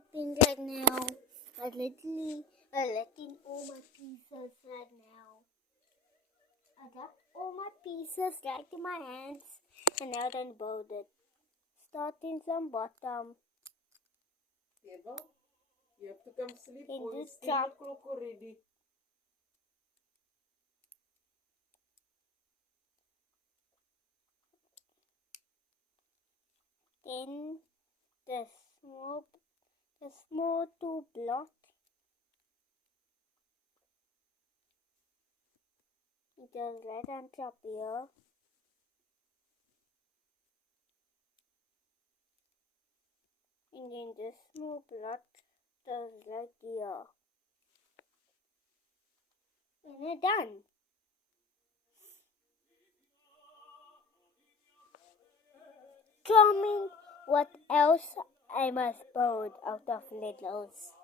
something right now. I'm letting all my pieces right now. I got all my pieces right in my hands and now then build it. Starting from bottom. Eva, you have to come sleep In or this it's 10 trap. o'clock already. Then the small two block. It goes right on top here. And then the small block goes right here. And it's done. Tell me what else I must build out of Legos.